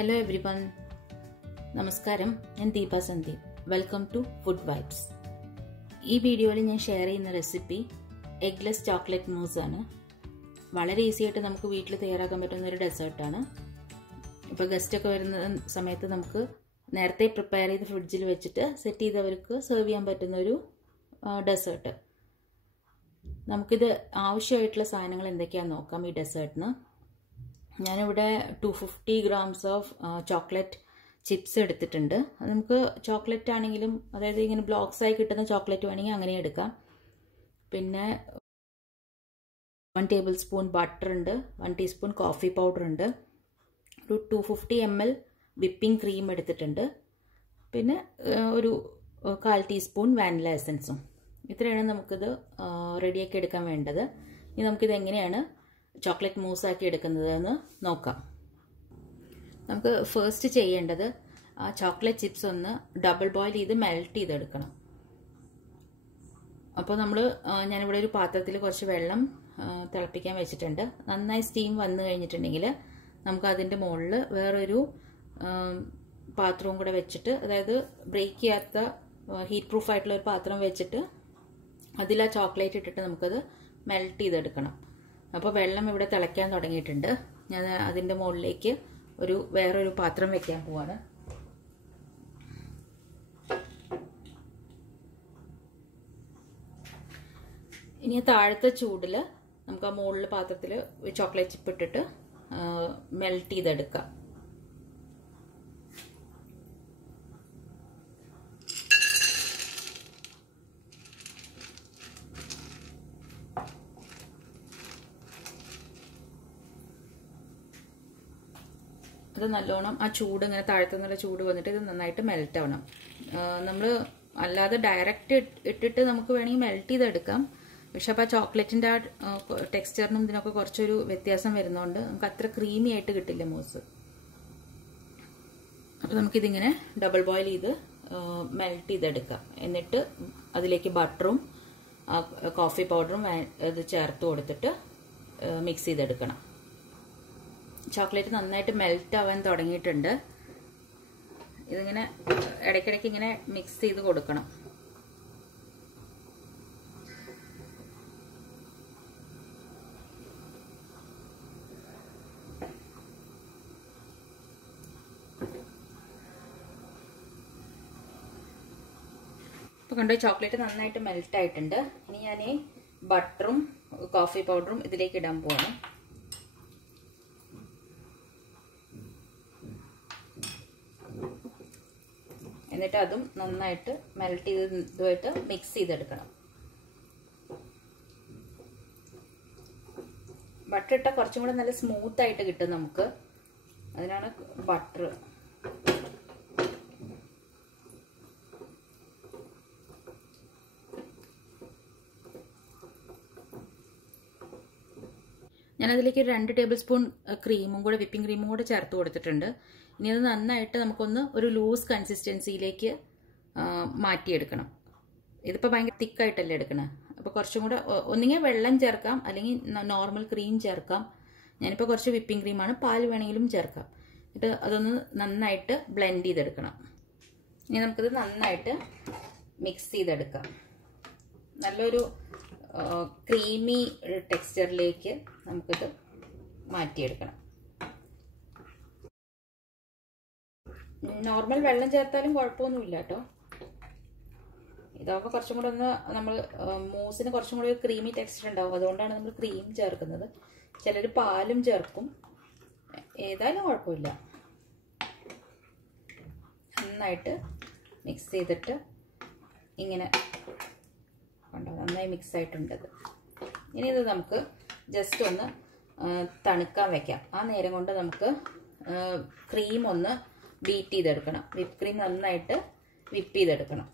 Hello everyone. നമസ്കാരം, ഞാൻ Deepa Sandeep. Welcome to food vibes. ഈ വീഡിയോയിൽ ഞാൻ ഷെയർ ചെയ്യുന്ന റെസിപ്പി എഗ്ലെസ് ചോക്ലേറ്റ് മൂസ് ആണ്. വളരെ ഈസി ആയിട്ട് നമുക്ക് വീട്ടിൽ തയ്യാറാക്കാൻ പറ്റുന്ന ഒരു ഡെസേർട്ടാണ്. ഇപ്പോൾ ഗസ്റ്റൊക്കെ വരുന്ന സമയത്ത് നമുക്ക് നേരത്തെ പ്രിപ്പയർ ചെയ്ത് ഫ്രിഡ്ജിൽ വെച്ചിട്ട് സെറ്റ് ചെയ്തവർക്ക് സെർവ് ചെയ്യാൻ പറ്റുന്ന ഒരു ഡെസേർട്ട്. നമുക്കിത് ആവശ്യമായിട്ടുള്ള സാധനങ്ങൾ എന്തൊക്കെയാണെന്ന് നോക്കാം. ഈ ഡെസേർട്ടിന് ഞാനിവിടെ 250 grams ഓഫ് ചോക്ലേറ്റ് ചിപ്സ് എടുത്തിട്ടുണ്ട്. അത് നമുക്ക് ചോക്ലേറ്റ് ആണെങ്കിലും, അതായത് ഇങ്ങനെ ബ്ലോക്സ് ആയി കിട്ടുന്ന ചോക്ലേറ്റ് വേണമെങ്കിൽ അങ്ങനെ എടുക്കാം. പിന്നെ 1 tablespoon ബട്ടർ ഉണ്ട്, 1 teaspoon കോഫി പൗഡർ ഉണ്ട്, ഒരു 250 ml വിപ്പിംഗ് ക്രീം എടുത്തിട്ടുണ്ട്, പിന്നെ ഒരു 1/4 teaspoon വാനില എസൻസും. ഇത്രയാണ് നമുക്കിത് റെഡിയാക്കി എടുക്കാൻ വേണ്ടത്. ഇനി നമുക്കിത് എങ്ങനെയാണ് ചോക്ലേറ്റ് മൂസാക്കി എടുക്കുന്നതെന്ന് നോക്കാം. നമുക്ക് ഫസ്റ്റ് ചെയ്യേണ്ടത് ആ ചോക്ലേറ്റ് ചിപ്സ് ഒന്ന് ഡബിൾ ബോയിൽ ചെയ്ത് മെൽറ്റ് ചെയ്തെടുക്കണം. അപ്പോൾ ഞാനിവിടെ ഒരു പാത്രത്തിൽ കുറച്ച് വെള്ളം തിളപ്പിക്കാൻ വെച്ചിട്ടുണ്ട്. നന്നായി സ്റ്റീം വന്നു കഴിഞ്ഞിട്ടുണ്ടെങ്കിൽ നമുക്ക് അതിൻ്റെ മുകളിൽ വേറൊരു പാത്രവും കൂടെ വെച്ചിട്ട്, അതായത് ബ്രേക്ക് ചെയ്യാത്ത ഹീറ്റ് പ്രൂഫ് ആയിട്ടുള്ള ഒരു പാത്രം വെച്ചിട്ട് അതിൽ ആ ചോക്ലേറ്റ് ഇട്ടിട്ട് നമുക്കത് മെൽറ്റ് ചെയ്തെടുക്കണം. അപ്പോൾ വെള്ളം ഇവിടെ തിളയ്ക്കാൻ തുടങ്ങിയിട്ടുണ്ട്. ഞാൻ അതിൻ്റെ മുകളിലേക്ക് വേറൊരു പാത്രം വെക്കാൻ പോവാണ്. ഇനി താഴത്തെ ചൂടിൽ നമുക്ക് ആ മുകളിൽ പാത്രത്തിൽ ചോക്ലേറ്റ് ചിപ്പ് ഇട്ടിട്ട് മെൽറ്റ് ചെയ്തെടുക്കാം. അത് നല്ലോണം ആ ചൂട് ഇങ്ങനെ താഴത്തു നിന്നുള്ള ചൂട് വന്നിട്ട് ഇത് നന്നായിട്ട് മെൽറ്റ് ആവണം. നമ്മൾ അല്ലാതെ ഡയറക്റ്റ് ഇട്ടിട്ട് നമുക്ക് വേണമെങ്കിൽ മെൽറ്റ് ചെയ്തെടുക്കാം. പക്ഷെ അപ്പോൾ ആ ചോക്ലേറ്റിൻ്റെ ആ ടെക്സ്ചറിനും ഇതിനൊക്കെ കുറച്ചൊരു വ്യത്യാസം വരുന്നതുകൊണ്ട് നമുക്ക് അത്ര ക്രീമി ആയിട്ട് കിട്ടില്ല മൂസ്. അപ്പോൾ നമുക്കിതിങ്ങനെ ഡബിൾ ബോയിൽ ചെയ്ത് മെൽറ്റ് ചെയ്തെടുക്കാം. എന്നിട്ട് അതിലേക്ക് ബട്ടറും കോഫി പൗഡറും ഇത് ചേർത്ത് കൊടുത്തിട്ട് മിക്സ് ചെയ്തെടുക്കണം. ചോക്ലേറ്റ് നന്നായിട്ട് മെൽറ്റ് ആവാൻ തുടങ്ങിയിട്ടുണ്ട്. ഇതിങ്ങനെ ഇടയ്ക്കിടയ്ക്ക് ഇങ്ങനെ മിക്സ് ചെയ്ത് കൊടുക്കണം. ഇപ്പോൾ കണ്ടോ, ചോക്ലേറ്റ് നന്നായിട്ട് മെൽറ്റ് ആയിട്ടുണ്ട്. ഇനി ഞാൻ ബട്ടറും കോഫി പൗഡറും ഇതിലേക്ക് ഇടാൻ പോവാണ്. എന്നിട്ട് അതും നന്നായിട്ട് മെൽറ്റ് ചെയ്തതുമായിട്ട് മിക്സ് ചെയ്തെടുക്കണം. ബട്ടർ ഇട്ടാൽ കുറച്ചും കൂടെ നല്ല സ്മൂത്ത് ആയിട്ട് കിട്ടും നമുക്ക്. അതിനാണ് ബട്ടർ. ഞാനതിലേക്ക് 2 tablespoon ക്രീമും കൂടെ, വിപ്പിംഗ് ക്രീമും കൂടെ ചേർത്ത് കൊടുത്തിട്ടുണ്ട്. ഇനി അത് നന്നായിട്ട് നമുക്കൊന്ന് ഒരു ലൂസ് കൺസിസ്റ്റൻസിയിലേക്ക് മാറ്റിയെടുക്കണം. ഇതിപ്പോൾ ഭയങ്കര തിക്കായിട്ടല്ലേ എടുക്കണം. അപ്പോൾ കുറച്ചും കൂടെ ഒന്നുകിൽ വെള്ളം ചേർക്കാം, അല്ലെങ്കിൽ നോർമൽ ക്രീം ചേർക്കാം. ഞാനിപ്പോൾ കുറച്ച് വിപ്പിംഗ് ക്രീമാണ്, പാൽ വേണമെങ്കിലും ചേർക്കാം. എന്നിട്ട് അതൊന്ന് നന്നായിട്ട് ബ്ലെൻഡ് ചെയ്തെടുക്കണം. ഇനി നമുക്കിത് നന്നായിട്ട് മിക്സ് ചെയ്തെടുക്കാം. നല്ലൊരു ക്രീമി ടെക്സ്ചറിലേക്ക് നമുക്കിത് മാറ്റിയെടുക്കണം. നോർമൽ വെള്ളം ചേർത്താലും കുഴപ്പമൊന്നുമില്ല കേട്ടോ. ഇതാകുമ്പോൾ കുറച്ചും കൂടെ നമ്മൾ മൂസിന് കുറച്ചും കൂടെ ഒരു ക്രീമി ടെക്സ്ചർ ഉണ്ടാവും. അതുകൊണ്ടാണ് നമ്മൾ ക്രീം ചേർക്കുന്നത്. ചിലർ പാലും ചേർക്കും. ഏതായാലും കുഴപ്പമില്ല. നന്നായിട്ട് മിക്സ് ചെയ്തിട്ട് ഇങ്ങനെ കണ്ടോ, നന്നായി മിക്സ് ആയിട്ടുണ്ടത്. ഇനി ഇത് നമുക്ക് ജസ്റ്റ് ഒന്ന് തണുക്കാൻ വെക്കാം. ആ നേരം കൊണ്ട് നമുക്ക് ക്രീം ഒന്ന് ബീറ്റ് ചെയ്തെടുക്കണം. വിപ്പ് ക്രീം നന്നായിട്ട് വിപ്പ് ചെയ്തെടുക്കണം.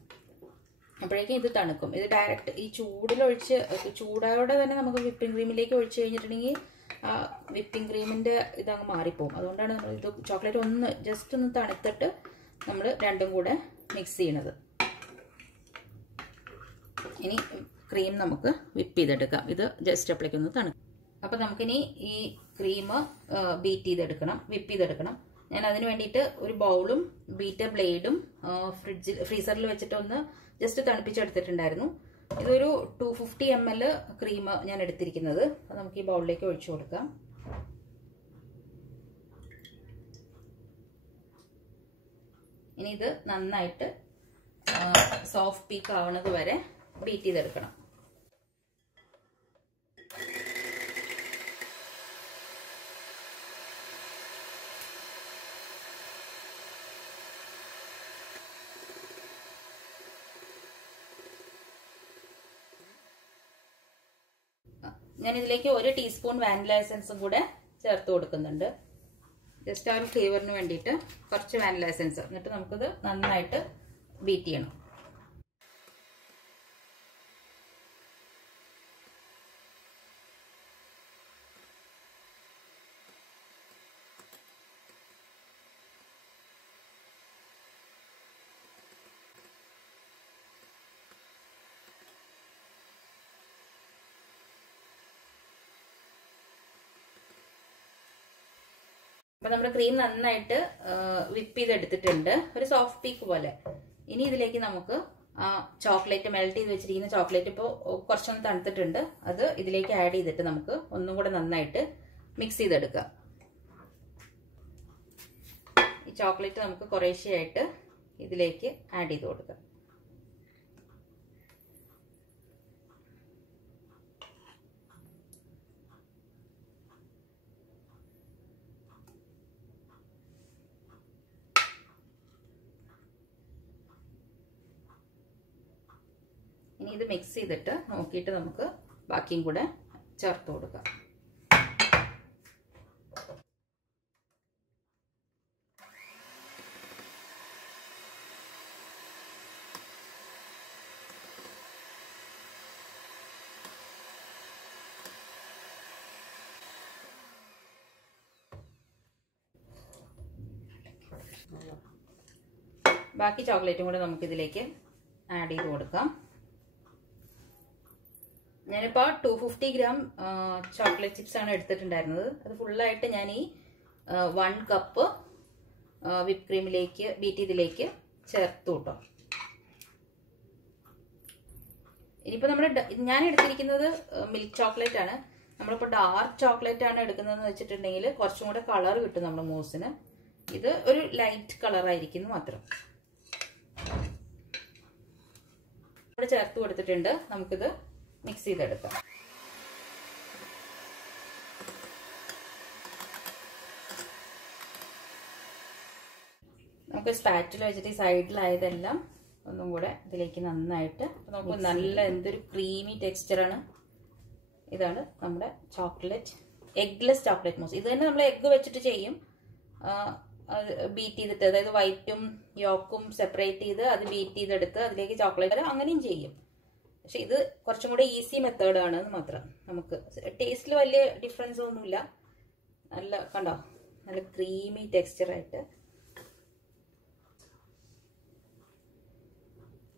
അപ്പോഴേക്കും ഇത് തണുക്കും. ഇത് ഡയറക്റ്റ് ഈ ചൂടോടെ തന്നെ നമുക്ക് വിപ്പിംഗ് ക്രീമിലേക്ക് ഒഴിച്ചു കഴിഞ്ഞിട്ടുണ്ടെങ്കിൽ ആ വിപ്പിംഗ് ക്രീമിൻ്റെ ഇതങ്ങ് മാറിപ്പോവും. അതുകൊണ്ടാണ് നമ്മൾ ഇത് ചോക്ലേറ്റ് ജസ്റ്റ് ഒന്ന് തണുത്തിട്ട് നമ്മൾ രണ്ടും കൂടെ മിക്സ് ചെയ്യണത്. ഇനി ക്രീം നമുക്ക് വിപ്പ് ചെയ്തെടുക്കാം. ഇത് ജസ്റ്റ് അപ്പോഴേക്കൊന്ന് തണുക്കും. അപ്പോൾ നമുക്കിനി ഈ ക്രീം ബീറ്റ് ചെയ്തെടുക്കണം, വിപ്പ് ചെയ്തെടുക്കണം. ഞാൻ അതിന് വേണ്ടിയിട്ട് ഒരു ബൗളും ബീറ്റർ ബ്ലേഡും ഫ്രീസറിൽ വെച്ചിട്ട് ഒന്ന് ജസ്റ്റ് തണുപ്പിച്ചെടുത്തിട്ടുണ്ടായിരുന്നു. ഇതൊരു 250 ml ക്രീം ഞാൻ എടുത്തിരിക്കുന്നത്. അത് നമുക്ക് ഈ ബൗളിലേക്ക് ഒഴിച്ചു കൊടുക്കാം. ഇനി ഇത് നന്നായിട്ട് സോഫ്റ്റ് പീക്ക് ആവുന്നത് വരെ ബീറ്റ് ചെയ്തെടുക്കണം. ഞാൻ ഇതിലേക്ക് 1 ടീസ്പൂൺ വാനില എസൻസും കൂടെ ചേർത്ത് കൊടുക്കുന്നുണ്ട്. ജസ്റ്റ് ആ ഒരു ഫ്ലേവറിന് വേണ്ടിയിട്ട് കുറച്ച് വാനില എസൻസ്. എന്നിട്ട് നമുക്കിത് നന്നായിട്ട് ബീറ്റ് ചെയ്യണം. അപ്പൊ നമ്മുടെ ക്രീം നന്നായിട്ട് വിപ്പ് ചെയ്തെടുത്തിട്ടുണ്ട്, ഒരു സോഫ്റ്റ് പീക്ക് പോലെ. ഇനി ഇതിലേക്ക് നമുക്ക് ചോക്ലേറ്റ് മെൽറ്റ് ചെയ്ത് വെച്ചിരിക്കുന്ന ചോക്ലേറ്റ് ഇപ്പോൾ കുറച്ചൊന്ന് തണുത്തിട്ടുണ്ട്, അത് ഇതിലേക്ക് ആഡ് ചെയ്തിട്ട് നമുക്ക് ഒന്നും കൂടെ നന്നായിട്ട് മിക്സ് ചെയ്തെടുക്കാം. ഈ ചോക്ലേറ്റ് നമുക്ക് കുറേശ്ശെയായിട്ട് ഇതിലേക്ക് ആഡ് ചെയ്ത് കൊടുക്കാം. ഇനി ഇത് മിക്സ് ചെയ്തിട്ട് നോക്കിയിട്ട് നമുക്ക് ബാക്കിയും കൂടെ ചേർത്ത് കൊടുക്കാം. ബാക്കി ചോക്ലേറ്റും കൂടെ നമുക്ക് ഇതിലേക്ക് ആഡ് ചെയ്ത് കൊടുക്കാം. ഞാനിപ്പോൾ 250 ഗ്രാം ചോക്ലേറ്റ് ചിപ്സ് ആണ് എടുത്തിട്ടുണ്ടായിരുന്നത്. അത് ഫുള്ളായിട്ട് ഞാൻ ഈ 1 കപ്പ് വിപ്പ് ക്രീമിലേക്ക് ബീറ്റ് ചെയ്തിലേക്ക് ചേർത്തു കേട്ടോ. ഇനിയിപ്പോൾ ഞാൻ എടുത്തിരിക്കുന്നത് മിൽക്ക് ചോക്ലേറ്റ് ആണ്. നമ്മളിപ്പോൾ ഡാർക്ക് ചോക്ലേറ്റ് ആണ് എടുക്കുന്നതെന്ന് വെച്ചിട്ടുണ്ടെങ്കിൽ കുറച്ചും കൂടെ കളർ കിട്ടും നമ്മുടെ മൂസിന്. ഇത് ഒരു ലൈറ്റ് കളറായിരിക്കുന്നു മാത്രം. ഇവിടെ ചേർത്ത് കൊടുത്തിട്ടുണ്ട്. നമുക്കിത് മിക്സ് ചെയ്തെടുക്കാം. നമുക്ക് സ്പാറ്റിൽ വെച്ചിട്ട് ഈ സൈഡിലായതെല്ലാം ഒന്നും കൂടെ ഇതിലേക്ക് നന്നായിട്ട് നമുക്ക് നല്ല എന്തൊരു ക്രീമി ടെക്സ്ചറാണ്. ഇതാണ് നമ്മുടെ ചോക്ലേറ്റ് എഗ്ലെസ് ചോക്ലേറ്റ് മൂസ്. ഇത് തന്നെ നമ്മൾ എഗ്ഗ് വെച്ചിട്ട് ചെയ്യും. ബീറ്റ് ചെയ്തിട്ട്, അതായത് വൈറ്റും യോക്കും സെപ്പറേറ്റ് ചെയ്ത് അത് ബീറ്റ് ചെയ്തെടുത്ത് അതിലേക്ക് ചോക്ലേറ്റ് അങ്ങനെയും ചെയ്യും. പക്ഷെ ഇത് കുറച്ചും കൂടെ ഈസി മെത്തേഡാണ് മാത്രം. നമുക്ക് ടേസ്റ്റിൽ വലിയ ഡിഫറൻസ് ഒന്നുമില്ല. നല്ല കണ്ടോ, നല്ല ക്രീമി ടെക്സ്ചറായിട്ട്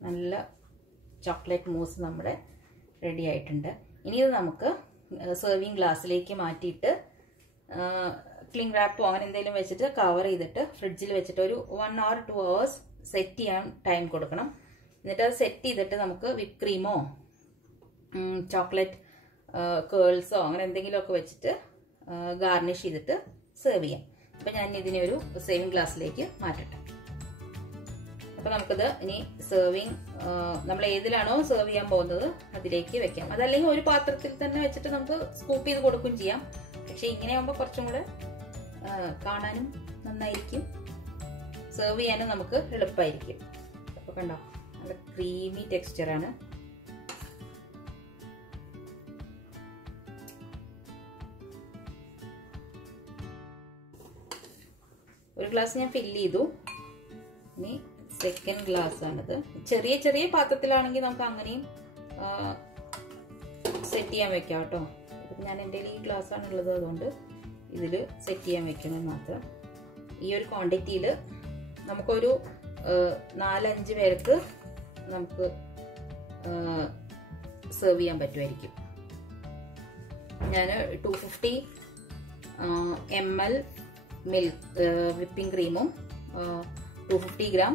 നല്ല ചോക്ലേറ്റ് മൂസ് നമ്മുടെ റെഡി ആയിട്ടുണ്ട്. ഇനി ഇത് നമുക്ക് സെർവിങ് ഗ്ലാസ്സിലേക്ക് മാറ്റിയിട്ട് ക്ലിംഗ് റാപ്പോ അങ്ങനെ എന്തെങ്കിലും വെച്ചിട്ട് കവർ ചെയ്തിട്ട് ഫ്രിഡ്ജിൽ വെച്ചിട്ട് ഒരു 1 or 2 hours സെറ്റ് ചെയ്യാൻ ടൈം കൊടുക്കണം. എന്നിട്ട് അത് സെറ്റ് ചെയ്തിട്ട് നമുക്ക് വിപ്പ് ക്രീമോ ചോക്ലേറ്റ് കേൾസോ അങ്ങനെ എന്തെങ്കിലുമൊക്കെ വെച്ചിട്ട് ഗാർണിഷ് ചെയ്തിട്ട് സെർവ് ചെയ്യാം. അപ്പം ഞാൻ ഇതിനെ ഒരു സെർവിങ് ഗ്ലാസ്സിലേക്ക് മാറ്റട്ടെ. അപ്പം നമുക്കിത് ഇനി സെർവിങ് നമ്മൾ ഏതിലാണോ സെർവ് ചെയ്യാൻ പോകുന്നത് അതിലേക്ക് വെക്കാം. അതല്ലെങ്കിൽ ഒരു പാത്രത്തിൽ തന്നെ വെച്ചിട്ട് നമുക്ക് സ്കൂപ്പ് ചെയ്ത് കൊടുക്കുകയും ചെയ്യാം. പക്ഷെ ഇങ്ങനെ ആകുമ്പോൾ കുറച്ചും കൂടെ കാണാനും നന്നായിരിക്കും, സെർവ് ചെയ്യാനും നമുക്ക് എളുപ്പമായിരിക്കും. അപ്പോൾ കണ്ടോ, നല്ല ക്രീമി ടെക്സ്ചറാണ്. ഒരു ഗ്ലാസ് ഞാൻ ഫില്ല് ചെയ്തു. ഇനി സെക്കൻഡ് ഗ്ലാസ് ആണിത്. ചെറിയ ചെറിയ പാത്രത്തിലാണെങ്കിൽ നമുക്ക് അങ്ങനെയും സെറ്റ് ചെയ്യാൻ വെക്കാം കേട്ടോ. ഞാൻ എൻ്റെ ഈ ഗ്ലാസ് ആണുള്ളത്, അതുകൊണ്ട് ഇതിൽ സെറ്റ് ചെയ്യാൻ വെക്കണം മാത്രം. ഈ ഒരു ക്വാണ്ടിറ്റിയിൽ നമുക്കൊരു 4-5 പേർക്ക് നമുക്ക് സെർവ് ചെയ്യാൻ പറ്റുമായിരിക്കും. ഞാൻ 250 ml വിപ്പിംഗ് ക്രീമും 250 ഗ്രാം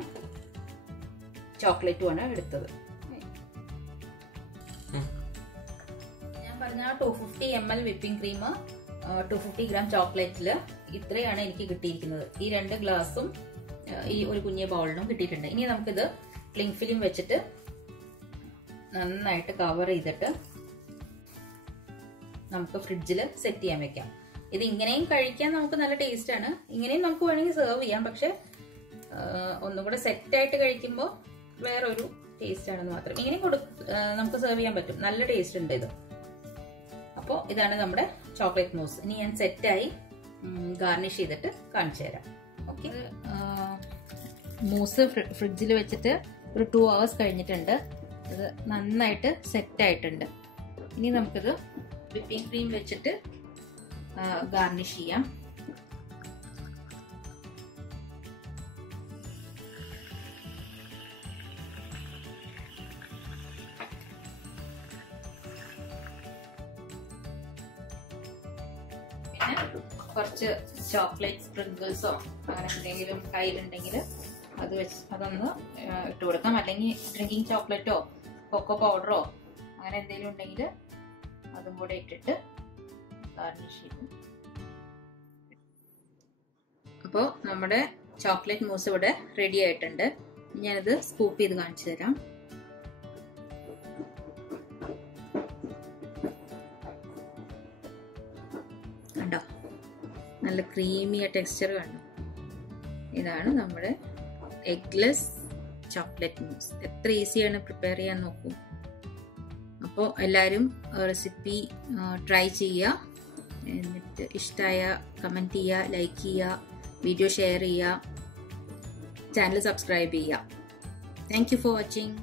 ചോക്ലേറ്റുമാണ് എടുത്തത്. ഞാൻ പറഞ്ഞ 250 ml വിപ്പിംഗ് ക്രീം 250 ഗ്രാം ചോക്ലേറ്റില് ഇത്രയാണ് എനിക്ക് കിട്ടിയിരിക്കുന്നത്. ഈ 2 ഗ്ലാസും ഈ ഒരു കുഞ്ഞു ബൗളിനും കിട്ടിയിട്ടുണ്ട്. ഇനി നമുക്കിത് ക്ലിംഗ് ഫിലിം വെച്ചിട്ട് നന്നായിട്ട് കവർ ചെയ്തിട്ട് നമുക്ക് ഫ്രിഡ്ജിൽ സെറ്റ് ചെയ്യാൻ വെക്കാം. ഇത് ഇങ്ങനെയും കഴിക്കാൻ നമുക്ക് നല്ല ടേസ്റ്റ് ആണ്. ഇങ്ങനെയും നമുക്ക് വേണമെങ്കിൽ സെർവ് ചെയ്യാം. പക്ഷെ ഒന്നുകൂടെ സെറ്റ് ആയിട്ട് കഴിക്കുമ്പോൾ വേറൊരു ടേസ്റ്റ് ആണെന്ന് മാത്രം. ഇങ്ങനെയും നമുക്ക് സെർവ് ചെയ്യാൻ പറ്റും. നല്ല ടേസ്റ്റ് ഉണ്ട് ഇത്. അപ്പോൾ ഇതാണ് നമ്മുടെ ചോക്ലേറ്റ് മൂസ്. ഇനി ഞാൻ സെറ്റായി ഗാർണിഷ് ചെയ്തിട്ട് കാണിച്ചു തരാം. ഓക്കെ, മൂസ് ഫ്രിഡ്ജിൽ വെച്ചിട്ട് ഒരു 2 hours കഴിഞ്ഞിട്ടുണ്ട്. ഇത് നന്നായിട്ട് സെറ്റ് ആയിട്ടുണ്ട്. ഇനി നമുക്കിത് വിപ്പിംഗ് ക്രീം വെച്ചിട്ട് ഗാർണിഷ് ചെയ്യാം. കുറച്ച് ചോക്ലേറ്റ് സ്പ്രിങ്കിൾസോ അങ്ങനെ എന്തെങ്കിലും കയ്യിലുണ്ടെങ്കിൽ അതൊന്ന് ഇട്ട് കൊടുക്കാം. അല്ലെങ്കിൽ ഡ്രിങ്കിങ് ചോക്ലേറ്റോ കൊക്കോ പൗഡറോ അങ്ങനെ എന്തെങ്കിലും ഉണ്ടെങ്കിൽ അതും കൂടെ ഇട്ടിട്ട് ഗാർണിഷ് ചെയ്യും. അപ്പോൾ നമ്മുടെ ചോക്ലേറ്റ് മൂസ് ഇവിടെ റെഡി ആയിട്ടുണ്ട്. ഞാനിത് സ്കൂപ്പ് ചെയ്ത് കാണിച്ചു തരാം. കണ്ടോ, നല്ല ക്രീമിയ ടെക്സ്ചർ കണ്ടോ. ഇതാണ് നമ്മുടെ എഗ്ലെസ് ചോക്ലേറ്റ് മൂസ്. എത്ര ഈസിയാണ് പ്രിപ്പയർ ചെയ്യാൻ നോക്കൂ. അപ്പോൾ എല്ലാവരും റെസിപ്പി ട്രൈ ചെയ്യുക. എന്നിട്ട് ഇഷ്ടമായ കമൻറ്റ് ചെയ്യുക, ലൈക്ക് ചെയ്യുക, വീഡിയോ ഷെയർ ചെയ്യുക, ചാനൽ സബ്സ്ക്രൈബ് ചെയ്യുക. Thank you for watching.